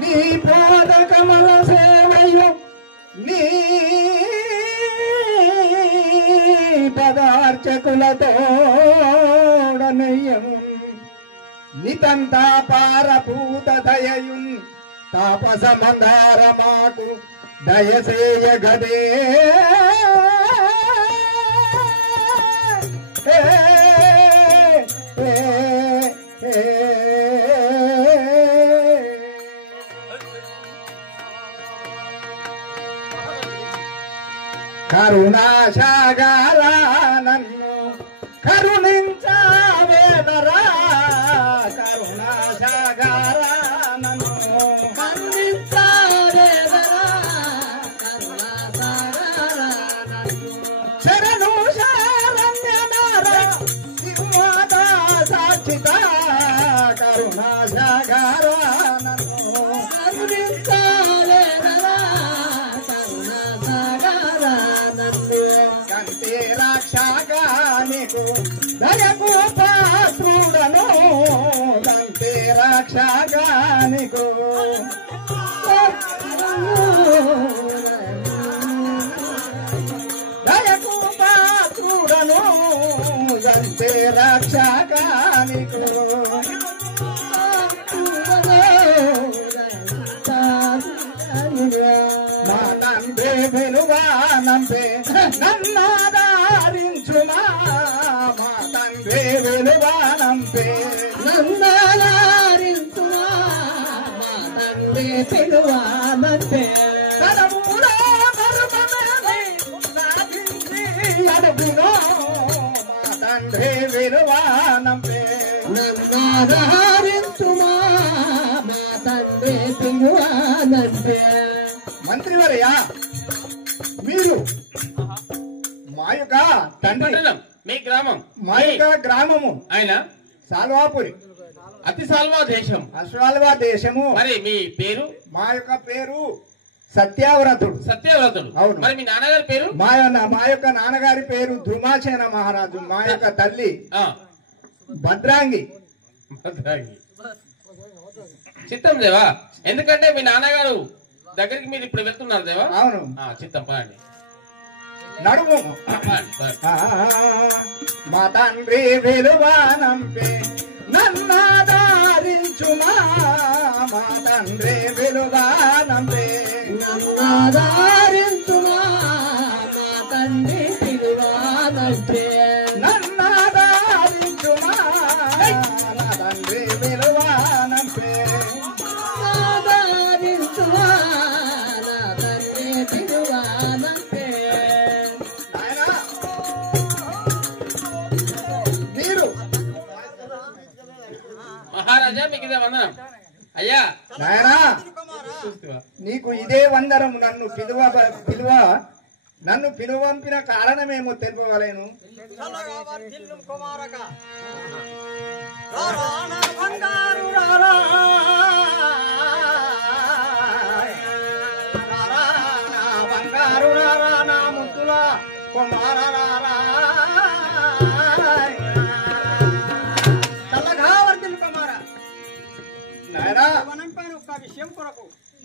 నీ పాద కమల సేవయు నీ పదార్చకులతోడనయ్యము నితంతా పారభూత దయయున్ తాపస మందార మాకు దయసేయ గదే కరుణాసాగరా నన్ను కరుణించవేదరా కరుణాసాగరా నన్ను కరుణించవేదరా కరుణాసాగరా నన్ను శరణు శరణ్యనార శివమాత సాక్షిత కరుణాసాగరా నన్ను కరుణించవేదరా కంటే రక్షగానికు దయకు పాత్రుడను కంటే రక్షగానికు దయకు పాత్రుడను కంటే రక్షగానికు మా తండ్రి వెలుగానంపే నన్నాదారించుమా మా తండ్రి వెలుగానంపే నన్నాదారించుమా మా తండ్రి వెలుగానంపే కరములో మరుమమే సాధించి అడుగునో మా తండ్రి వెలుగానంపే నన్నాదారించుమా మా తండ్రి వెలుగానంపే. మంత్రివర్య మీరు మా యొక్క తండ్రి మీ గ్రామం మా యొక్క గ్రామము ఆయన సాల్వాపురి అతి సాల్వా దేశం అశ్వాల్వా దేశము. మరి మీ పేరు? మా యొక్క పేరు సత్యావ్రతుడు. సత్యవ్రతుడు. అవును. మరి మీ నాన్నగారి పేరు? మా యొక్క నాన్నగారి పేరు ధృమాసేన మహారాజు. మా యొక్క తల్లి భద్రాంగి. భద్రాంగి. చిత్తం దేవా, ఎందుకంటే మీ నాన్నగారు దగ్గరికి మీరు ఇప్పుడు వెళ్తున్నారు దేవా. అవును. చిత్తం పాడండి. నడుము. మా తండ్రి విలువానంపే నన్నాదారించుమా మా తండ్రి విలువానంపే నన్నాదారించుమా మా తండ్రి విలువానంపే నన్నాదారించుమా నా తండ్రి విలువానంపే నాదారించుమా నా తండ్రి విలువానంపే. మీరు మహారాజా మీకు ఇదే వందనం. అయ్యా నాయనా నీకు ఇదే వందనము. నన్ను పిలువంపిన కారణమేమో తెలుపగలేను. బంగారు నా ముద్దుల కుమార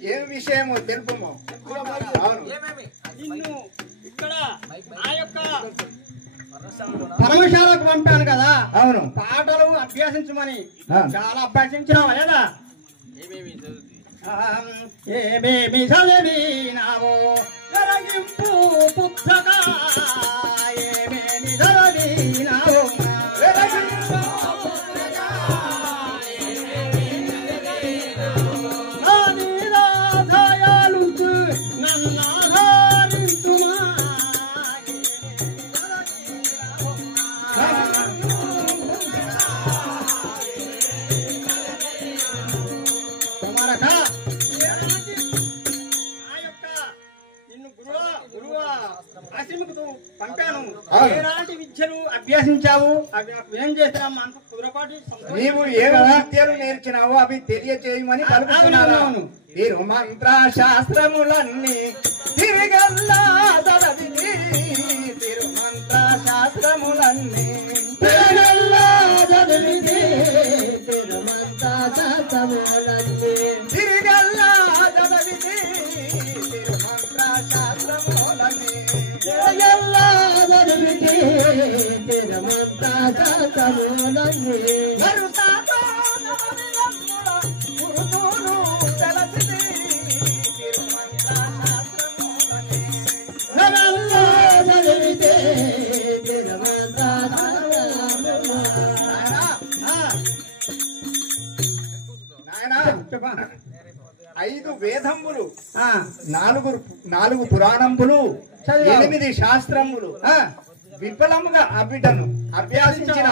ఏం విషయమో తెలుపుమో. పరమశాలకు పంపాను కదా. అవును. పాటలు అభ్యసించమని చాలా అభ్యసించినావా లేదా? ఏమేమి చదివినావో వెలగింపు పుస్తకా ఏమేమి చదివినావో పంపాను. ఎలాంటి విద్యను అభ్యసించావు అవి ఏం చేసినా మనకు కుదరపాటి నీవు ఏ విద్యలు నేర్చినావో అవి తెలియచేయమని పలుకుతున్నాను. తిరుమంత్ర శాస్త్రములన్నీ తిరిగల్లా చదవిని, తిరుమంత్ర శాస్త్రములన్నీ తిరిగల్లా చదివిని, తిరుమంత్ర శాస్త్రములన్నీ తిరిగల్లా చదవిని, తిరుమంత్ర శాస్త్రములన్నీ తిరిగల్లా చదివిని, తిరుమంత్ర శాస్త్రములన్నీ నరుసాతో నవనిరమ్ముల గురుతులు తెలసిని, తిరుమంత్ర శాస్త్రములన్నీ నరల్లా చదివితే తిరుమంత్ర శాస్త్రములన్నీ. 5 వేదములు, 4 పురాణములు, 8 శాస్త్రములు విఫలముగా అబిడ్డను అభ్యాసించిన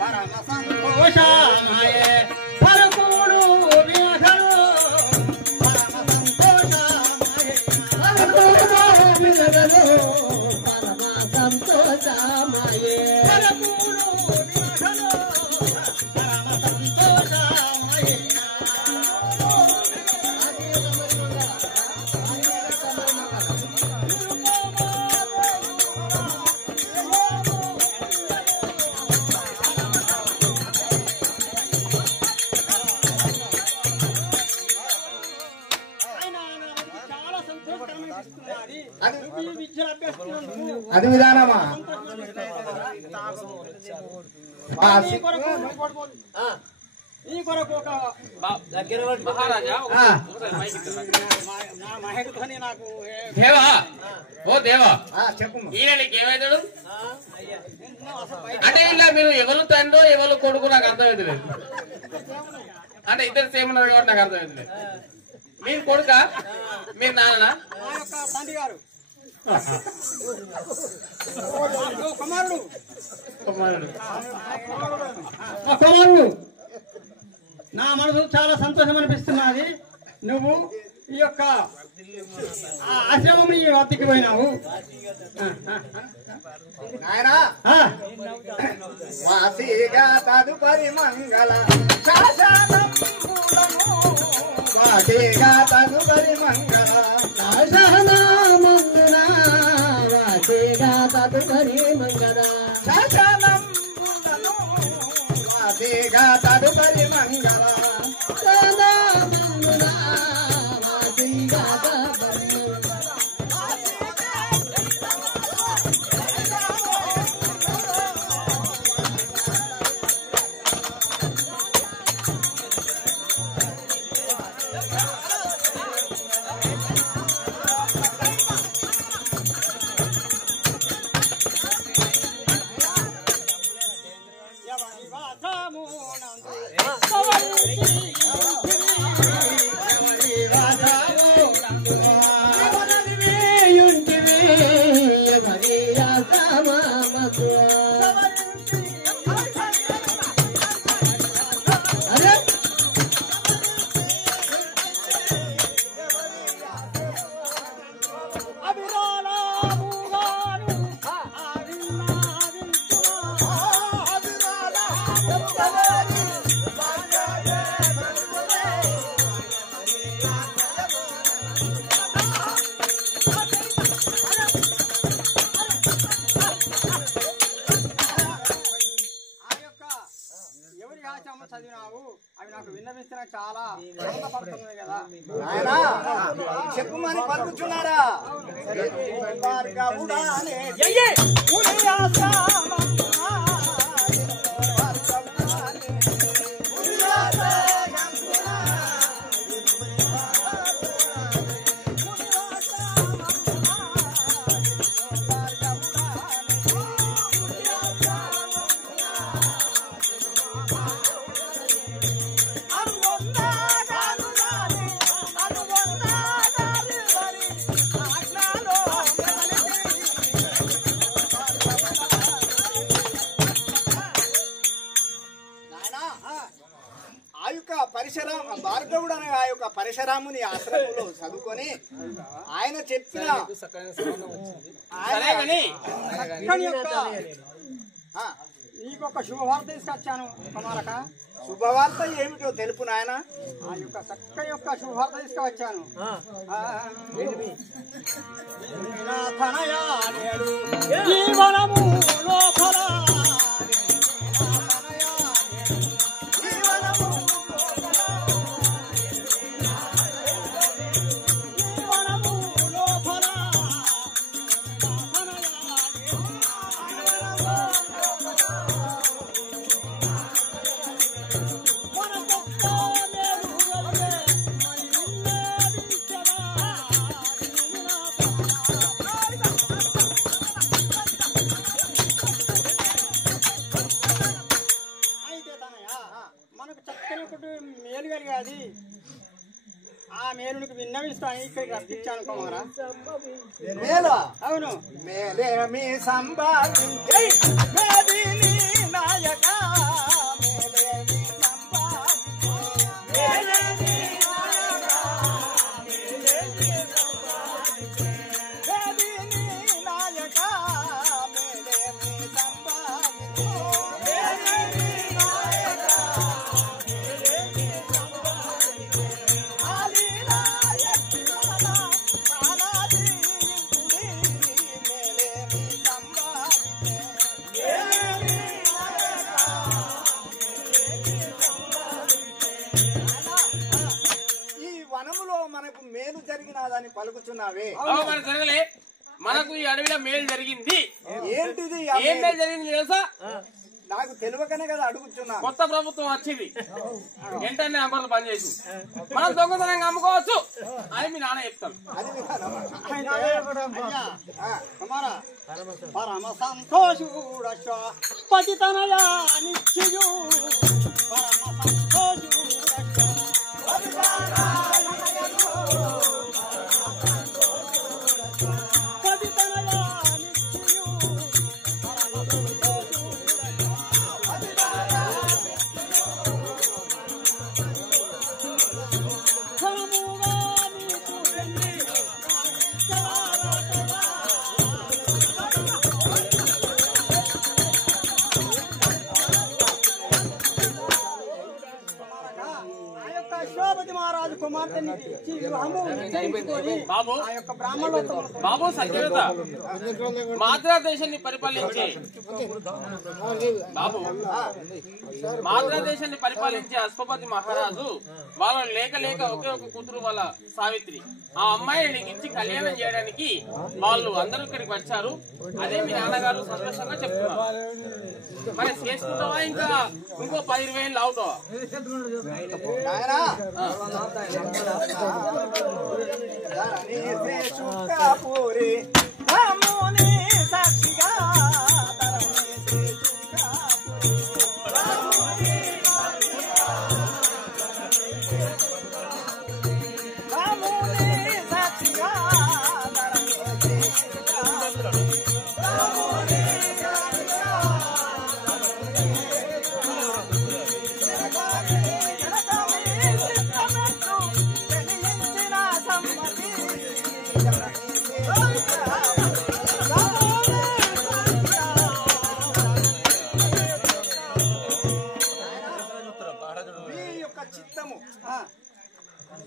పరమ సంతోషమాయే పరకుడు వినగలు, పరమ సంతోషమాయే పరకుడు వినగలు, పరమ సంతోషమాయే పరకుడు వినగలు, పరమ సంతోషమాయే. అది విధానమా? ఈ కొరకు ఒక మహారాజా మహేకుని నాకు దేవా, ఓ దేవా, చెప్పు. ఈయన నీకు ఏమైతాడు అంటే ఇలా మీరు ఎవరు తండ్రో ఎవరు కొడుకు నాకు అర్థమైతే లేదు. అంటే ఇద్దరు సేమ్ ఉన్నారు కాబట్టి నాకు అర్థమైతే లేదు. మీరు కొడుక మీరు నాన్న తండ్రి గారు కుమారుడు కుమారుడు నా మనసు చాలా సంతోషం అనిపిస్తున్నది. నువ్వు ఈ యొక్క ఆశ్రమం వద్దకి పోయినావు. నాయనా వాసిగా తదుపరి మంగళ శాసనములను, వాసిగా తదుపరి మంగళ శాసనమందున, వాసిగా తదుపరి మంగళ శాసనములను, వాసిగా తదుపరి మంగళ శాసనమందున, వాసిగా తదుపరి చదివినావు అవి నాకు విన్నవిస్తున్నా చాలా ఆనందపడుతున్నది కదా. చెప్పుమని పలుకుచున్నారా? పరశురాముని ఆశ్రమంలో చదువుకొని ఆయన చెప్పిన నీకొక శుభవార్త తీసుకొచ్చాను కుమారక. శుభవార్త ఏమిటో తెలుపు నాయన. ఆ యొక్క చక్క యొక్క శుభవార్త తీసుకువచ్చాను. జీవనము లోపల మేలు కలిగాది. ఆ మేలునికి విన్నవిస్తాను ఇక్కడికి రప్పించాను కుమారా. మేలు అవును. మేలేమి సంపాదించే మేదిని నాయక మేలేమి సంపాదించే మేదిని నాయక మేలేమి సంపాదించే మేదిని నాయక మేలేమి సంపాదించే మేదిని నాయక మేలేమి సంపాదించే ఆలి నాయక ఆనాది ఇంతుడి మేలేమి సంపాదించే మేలేమి నాయక మేలేమి సంపాదించే. ఈ వనములో మనకు మేలు జరిగినదని పలుకుతున్నావే. మనకు జరగలే, మనకు ఈ అడవిలో మేలు జరిగింది. ఏంటిది? ఏం మేలు జరిగింది తెలుసా? నాకు తెలియకనే కదా అడుగుతున్నా. కొత్త ప్రభుత్వం వచ్చింది, వెంటనే నెంబర్లు బంద్ చేసి మనం దొంగతనంగా అమ్ముకోవచ్చు అని మీ నాన్న చెప్తాను. అది విధానమా? కుమారా పరమ సంతోషుడశ పతితనయా నిత్యయు పరమ సంతోషుడశ పతితనయా నిత్యయు పరమ సంతోషుడశ శోభతి మహారాజు కుమార్తెని ఇచ్చి వివాహము నిశ్చయించుకొని బాబు ఆ యొక్క బ్రాహ్మణోత్తములు బాబు సత్యవేత మాద్రా దేశాన్ని పరిపాలించే బాబు మాద్రా దేశాన్ని పరిపాలించే అశ్వపతి మహారాజు వాళ్ళ లేక లేక ఒకే ఒక కూతురు వాళ్ళ సావిత్రి ఆ అమ్మాయిని నీకు ఇచ్చి కళ్యాణం చేయడానికి వాళ్ళు అందరూ ఇక్కడికి వచ్చారు. అదే మీ నాన్నగారు సంతోషంగా చెప్తున్నారు. మరి చేసుకుంటావా ఇంకా ఇంకో 10,000 అవుతావా? పూరి సాక్షిగా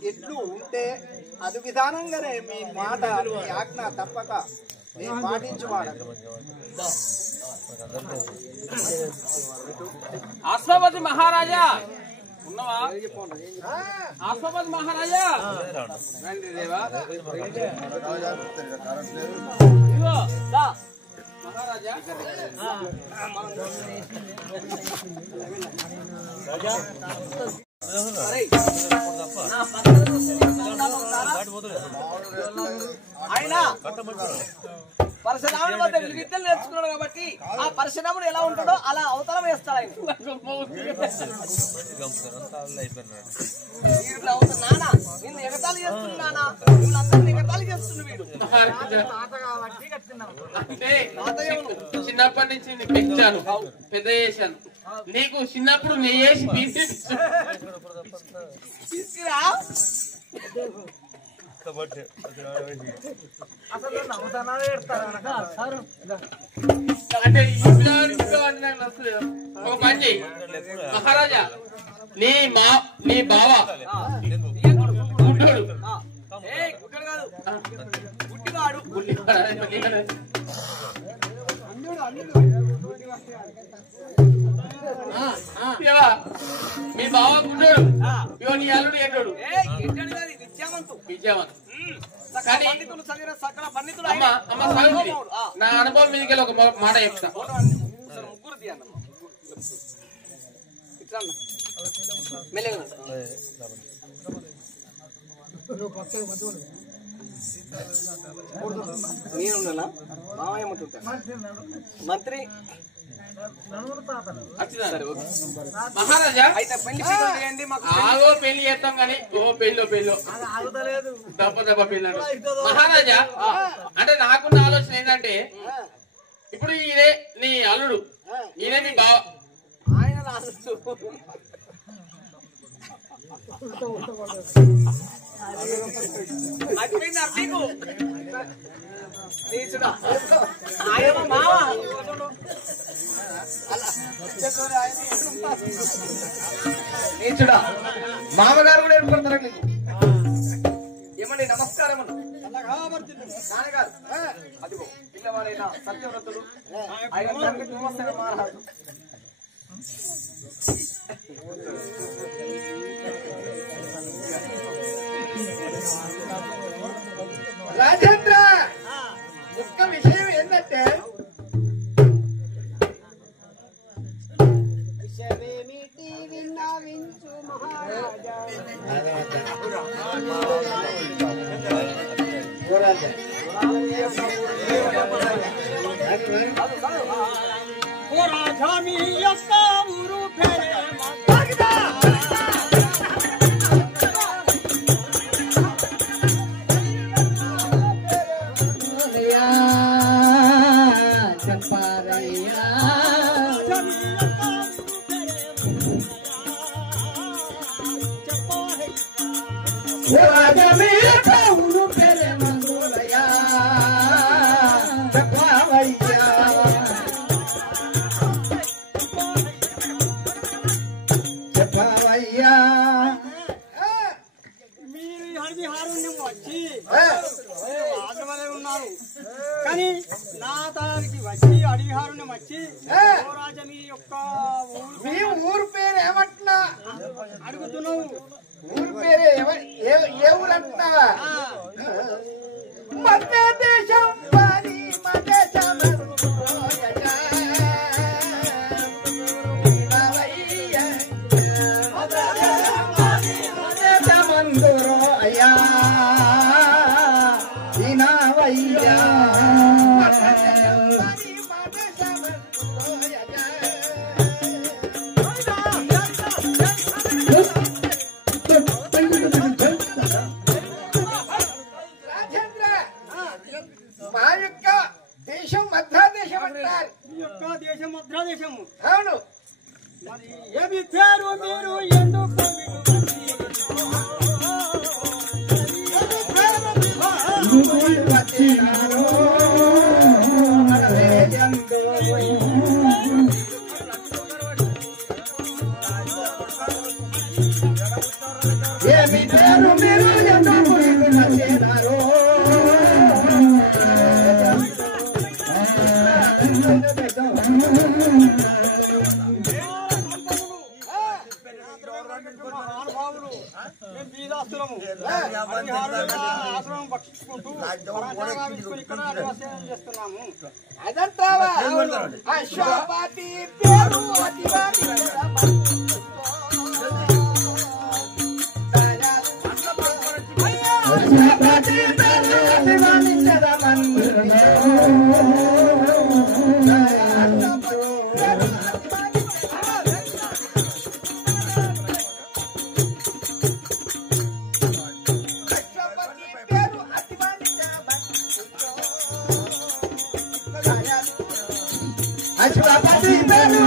ఎట్లు ఉంటే అది విధానంగానే మీ మాట మీ ఆజ్ఞ తప్పక నేను పాటించువాడను. అశ్వపతి మహారాజా ఉన్నవా? అశ్వపతి మహారాజా రండి దేవా. ఇదిగో దా మహారాజా. ఆయన పరశురాముడి వద్ద విలువిద్యలు నేర్చుకున్నాడు కాబట్టి ఆ పరశురాముడు ఎలా ఉంటాడో అలా అవతలం వేస్తాడు ఆయన. నానా నిన్ను ఎగతాళి చేస్తున్నానా? వీళ్ళందరినీ ఎగతాళి చేస్తుంది వీడు. అంటే చిన్నప్పటి నుంచి నీకు పెంచాను, పెద్ద చేశాను. నీకు చిన్నప్పుడు నెయ్యేసి తీసుకురా అంటే ఒక పని చెయ్యి మహారాజా, నీ బావ గుడ్డోడు మీ బావ గుడ్డోడు, ఇవో నీ అల్లుడు ఏంటోడు విద్యావంతు. కానీ అమ్మ సావిత్రి, నా అనుభవం మీదకి ఒక మాట చెప్తా. నేనున్నా మామయ్య మంత్రి మహారాజా అయితే పెళ్లి చేయండి. ఆగో పెళ్లి చేస్తాం కానీ ఓ పెళ్ళో దెబ్బ పెళ్ళాడు. మహారాజా అంటే నాకున్న ఆలోచన ఏంటంటే, ఇప్పుడు ఇదే నీ అల్లుడు, ఇదే నీ బావ. ఆయన నీచుడా, మామగారు కూడా ఏర్పడతారా నీకు? ఏమండి నమస్కారం నాన్నగారు. అదిగో పిల్లవాడైన సత్యవ్రతుడు ఆయన తండ్రి ధూమసేన మహారాజు. రాజేంద్ర, ఒక్క విషయం ఏంటంటే, కానీ నా తరానికి వచ్చి అడిగిహారుని వచ్చి రాజా మీ ఊరు పేరు ఏమంటున్నా అడుగుతున్నావు. ఊరు పేరు ఏ ఊరు అంటున్నావా? మధ్య దేశం పని మందురో అయ్యా దీనావయ్యా. మా యొక్క దేశం మధ్యదేశం అంటారు. ఈ యొక్క దేశం మధ్యదేశము. అవును. మరి ఏమి పేరు మీరు ఎందుకు వచ్చినారు ఏమి పేరు మీరు ఎందుకు వచ్చినారు? ఆశ్రమం భక్షించుకుంటూ ఇక్కడ చేస్తున్నాము. అదంటావా? అశ్వపతి పేరు అశ్వపతి పేరు